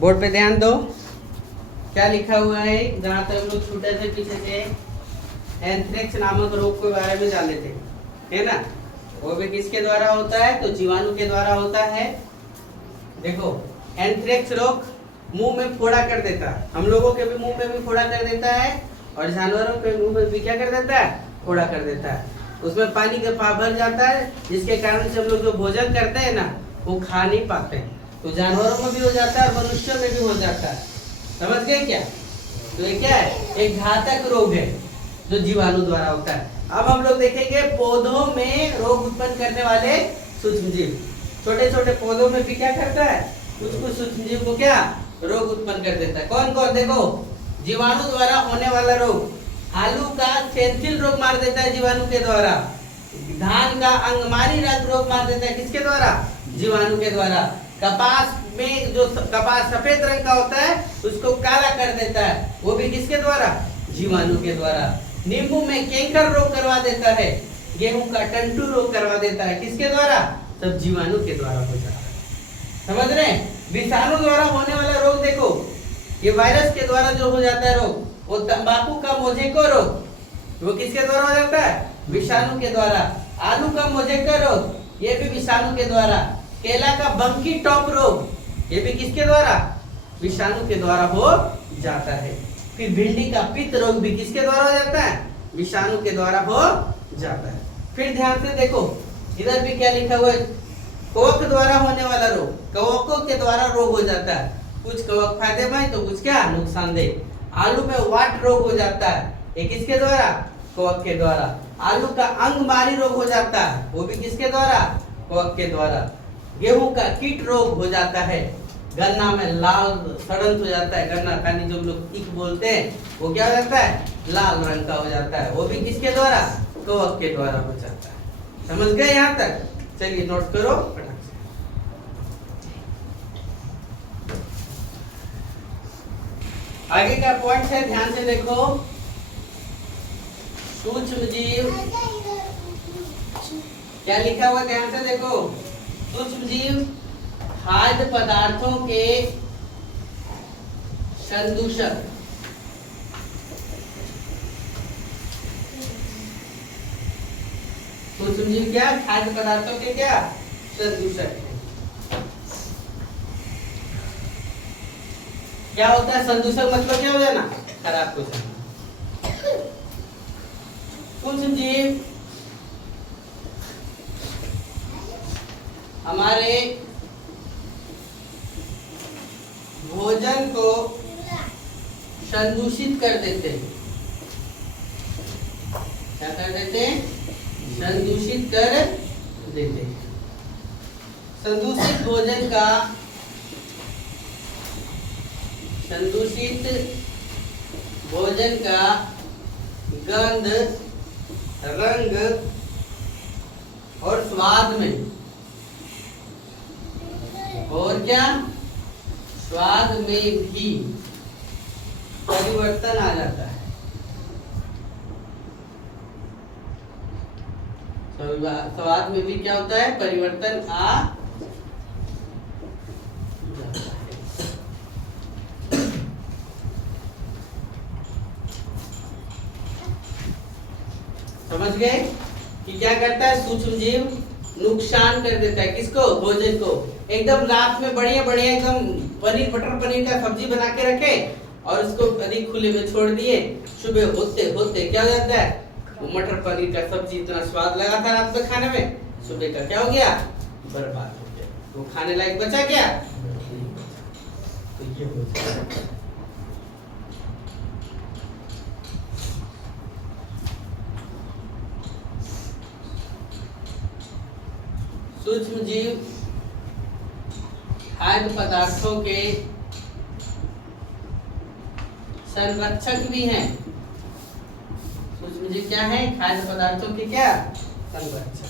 Board पे ध्यान दो, क्या लिखा हुआ है। जहाँ तक हम लोग छूटे थे पीछे से, एंथ्रेक्स नामक रोग के बारे में जाने थे, है ना। वो भी किसके द्वारा होता है, तो जीवाणु के द्वारा होता है। देखो, एंथ्रेक्स रोग मुंह में फोड़ा कर देता है, हम लोगों के भी मुंह में भी फोड़ा कर देता है, और जानवरों के मुंह में भी क्या कर देता है, फोड़ा कर देता है। उसमें पानी का भाप भर जाता है, जिसके कारण से हम लोग जो भोजन करते हैं ना, वो खा नहीं पाते हैं। तो जानवरों में भी हो जाता है और मनुष्यों में भी हो जाता है। समझ गए क्या। तो ये क्या है, एक घातक रोग है जो जीवाणु द्वारा होता है। अब हम लोग देखेंगे पौधों में रोग उत्पन्न करने वाले सूक्ष्म जीव। छोटे छोटे पौधों में भी क्या करता है, कुछ कुछ सूक्ष्म जीव को क्या रोग उत्पन्न कर देता है। कौन कौन, देखो, जीवाणु द्वारा होने वाला रोग, आलू का सेंथिल रोग मार देता है जीवाणु के द्वारा। धान का अंगमारी रोग मार देता है, किसके द्वारा, जीवाणु के द्वारा। कपास में जो कपास सफेद रंग का होता है उसको काला कर देता है, वो भी किसके द्वारा, जीवाणु के द्वारा। नींबू में कैंकर रोग करवा देता है, गेहूं का टंटू रोग करवा देता है, किसके द्वारा, सब जीवाणु के द्वारा हो जाता है। समझ रहे हैं। विषाणु द्वारा होने वाला रोग देखो, ये वायरस के द्वारा जो हो जाता है रोग, वो तंबाकू का मोजेको रोग, वो किसके द्वारा हो जाता है, विषाणु के द्वारा। आलू का मोजेको रोग, ये भी विषाणु के द्वारा। केला का बंकी टॉप रोग, ये भी किसके द्वारा, विषाणु के द्वारा हो जाता है। फिर भिंडी का पित्त रोग भी किसके द्वारा हो जाता है, विषाणु के द्वारा हो जाता है। फिर ध्यान से देखो, इधर भी क्या लिखा हुआ है, कवक द्वारा होने वाला रोग, कवकों के द्वारा रोग हो जाता है। कुछ कवक फायदेमंद तो कुछ क्या नुकसानदेह। आलू में वाट रोग हो जाता है, ये किसके द्वारा, कवक के द्वारा। आलू का अंगमारी रोग हो जाता है, वो भी किसके द्वारा, कवक के द्वारा। गेहूं का कीट रोग हो जाता है। गन्ना में लाल सड़न हो जाता है, गन्ना खाने जो लोग ईख बोलते हैं, वो क्या हो जाता है, लाल रंग का हो जाता है, वो भी किसके द्वारा, कवक के द्वारा हो जाता है। समझ गए यहाँ तक। चलिए नोट करो फटाक से। आगे का पॉइंट है, ध्यान से देखो। सूक्ष्म जीव, क्या लिखा हुआ, ध्यान से देखो। सूक्ष्म जीव खाद्य पदार्थों के संदूषक, सूक्ष्म जीव क्या, खाद्य पदार्थों के क्या, संदूषक है। क्या होता है संदूषक, मतलब क्या हो जाना, खराब कुछ। सूक्ष्म जीव हमारे भोजन को संदूषित कर देते हैं। क्या कर देते हैं, संदूषित कर देते हैं। संदूषित भोजन का, संदूषित भोजन का गंध, रंग और स्वाद में, और क्या, स्वाद में भी परिवर्तन आ जाता है। स्वाद में भी क्या होता है, परिवर्तन आ जाता है। समझ गए कि क्या करता है सूक्ष्म जीव, नुकसान कर देता है, किसको, भोजन को। एकदम रात में बढ़िया बढ़िया एकदम पनीर, बटर पनीर का सब्जी बना के रखे और उसको अधिक खुले में छोड़ दिए, सुबह होते होते क्या हो जाता है, वो मटर पनीर का सब्जी इतना स्वाद लगा था रात में खाने में, सुबह का क्या हो गया, बर्बाद हो गया। वो खाने लायक बचा क्या, तो ये हो जाता है। सूक्ष्म जीव खाद्य पदार्थों के संरक्षक भी हैं। सूक्ष्म जीव क्या है, खाद्य पदार्थों के क्या, संरक्षक।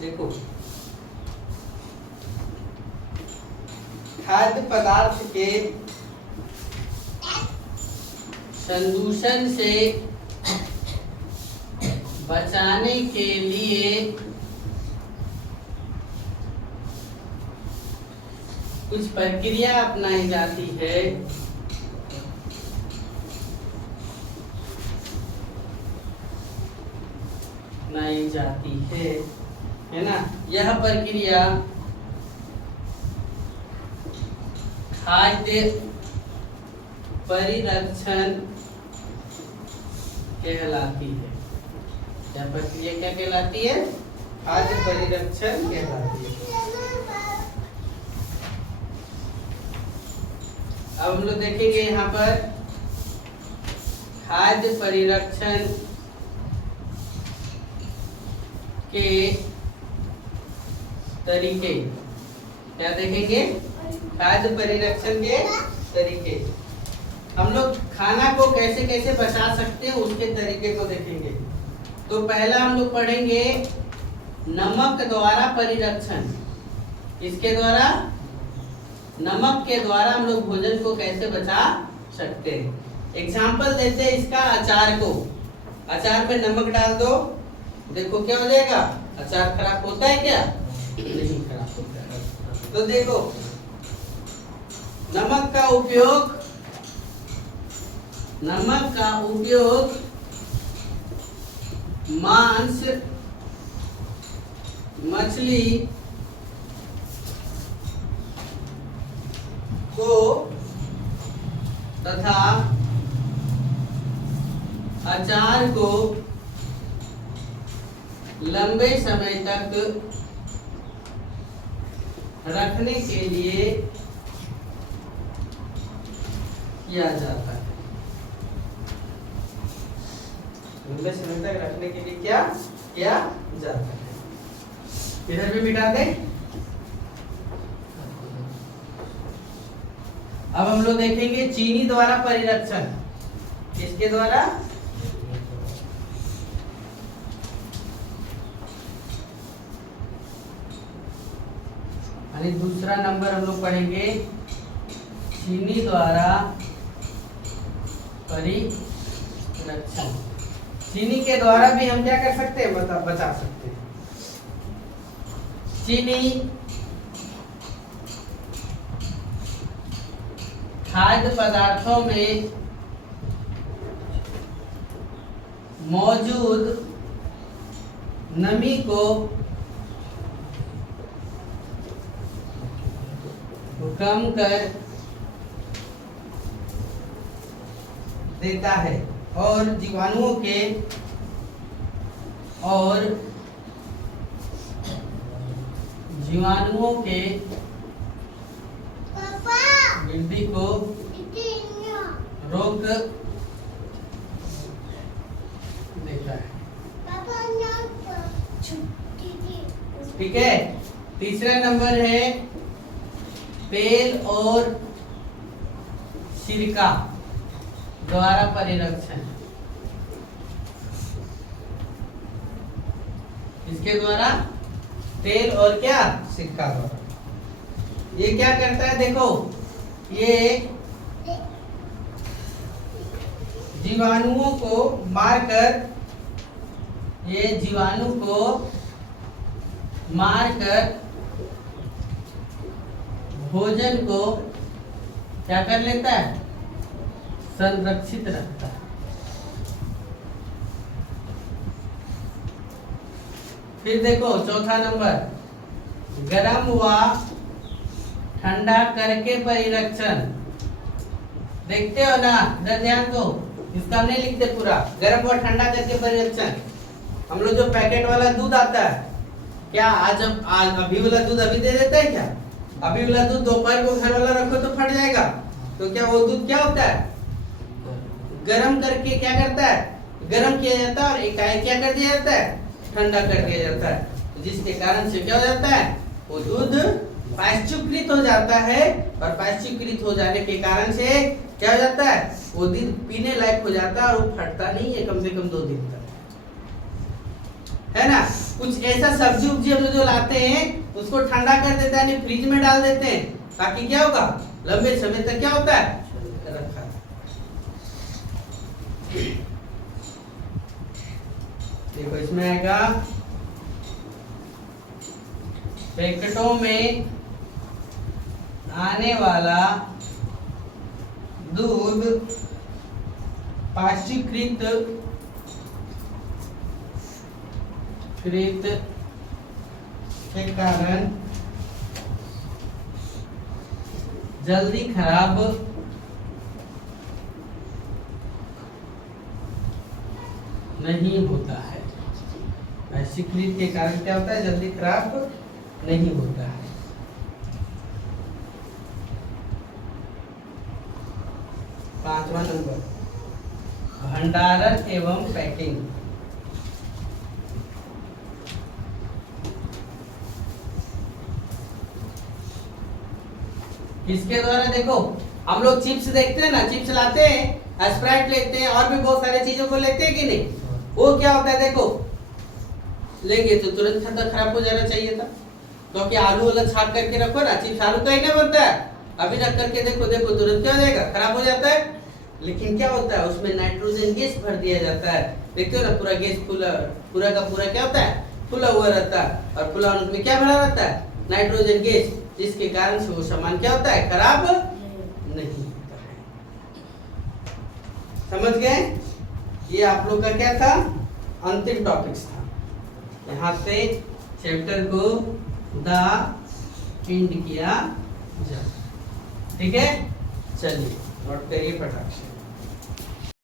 देखो, खाद्य पदार्थ के संदूषण से बचाने के लिए कुछ प्रक्रिया अपनाई जाती है, है ना। यह प्रक्रिया खाद्य परिरक्षण कहलाती है। यह प्रक्रिया क्या कहलाती है? खाद्य परिरक्षण कहलाती है। अब हम लोग देखेंगे यहाँ पर खाद्य परिरक्षण के तरीके। क्या देखेंगे? खाद्य परिरक्षण के तरीके। हम लोग खाना को कैसे कैसे बचा सकते हैं उसके तरीके को देखेंगे। तो पहला हम लोग पढ़ेंगे नमक द्वारा परिरक्षण। इसके द्वारा, नमक के द्वारा हम लोग भोजन को कैसे बचा सकते हैं। एग्जाम्पल देते हैं इसका अचार को। अचार में नमक डाल दो, देखो क्या हो जाएगा? अचार खराब होता है क्या? नहीं खराब होता है। तो देखो नमक का उपयोग मांस, मछली को तथा अचार को लंबे समय तक रखने के लिए किया जाता है। लंबे समय तक रखने के लिए क्या किया जाता है? इधर भी मिटा दे। अब हम लोग देखेंगे चीनी द्वारा परिरक्षण। किसके द्वारा? यानी दूसरा नंबर हम लोग पढ़ेंगे चीनी द्वारा परिरक्षण। चीनी के द्वारा भी हम क्या कर सकते हैं? बचा सकते हैं। चीनी खाद्य पदार्थों में मौजूद नमी को कम कर देता है और जीवाणुओं के वृद्धि को रोक देता है। ठीक है। तीसरा नंबर है तेल और सिरका द्वारा परिरक्षण। इसके द्वारा तेल और क्या? सिरका द्वारा। ये क्या करता है? देखो ये जीवाणुओं को मारकर भोजन को क्या कर लेता है? संरक्षित रखता है। फिर देखो चौथा नंबर गरम व ठंडा करके परिरक्षण। देखते हो ना? इधर ध्यान दो। इसका नहीं लिखते पूरा। गरम व ठंडा करके परिरक्षण। हम लोग जो पैकेट वाला दूध आता है, क्या आज अभी वाला दूध अभी दे देता है क्या? अभी वाला दूध दोपहर को घर वाला रखो तो फट जाएगा। तो क्या वो दूध क्या होता है? गरम करके क्या करता है? गरम किया जाता है और एकाएक क्या कर दिया जाता है? ठंडा कर दिया जाता है। जिसके कारण से क्या हो जाता है? वो दूध पाश्चुकृत हो जाता है और पाश्चुकृत हो जाने के कारण से क्या हो जाता है? वो दूध पीने लायक हो जाता है और वो फटता नहीं है कम से कम 2 दिन तक, है ना। कुछ ऐसा सब्जी उब्जी हम लोग जो लाते हैं उसको ठंडा कर देते हैं, यानी फ्रिज में डाल देते हैं, ताकि क्या होगा? लंबे समय तक क्या होता है? रखा। देखो इसमें आएगा पैकेटों में आने वाला दूध पाश्चीकृत के कारण जल्दी खराब नहीं होता है। पाश्चीकृत के कारण क्या होता है? जल्दी खराब नहीं होता है। पांचवा नंबर, भंडारण एवं पैकिंग। किसके द्वारा? देखो हम लोग चिप्स देखते हैं ना, चिप्स लाते हैं, स्प्राइट लेते हैं और भी बहुत सारे चीजों को लेते हैं कि नहीं? वो क्या होता है? देखो लेंगे तो तुरंत खराब हो जाना चाहिए था, क्योंकि आलू वाला छाप करके रखो ना, चिप्स आलू का ही ना बनता है, अभी रख करके देखो तुरंत क्या हो जाएगा? खराब हो जाता है। लेकिन क्या होता है? उसमें नाइट्रोजन गैस भर दिया जाता है। देखते हो ना, पूरा गैस पूरा का पूरा क्या होता है? खुला हुआ रहता है, और खुला होने में क्या भरा रहता है? नाइट्रोजन गैस, जिसके कारण से वो सामान क्या होता है? खराब नहीं होता है। समझ गए? ये आप लोग का क्या था? अंतिम टॉपिक्स था। यहाँ से चैप्टर को द एंड किया जाए। ठीक है, चलिए नोट करिए फटाक से।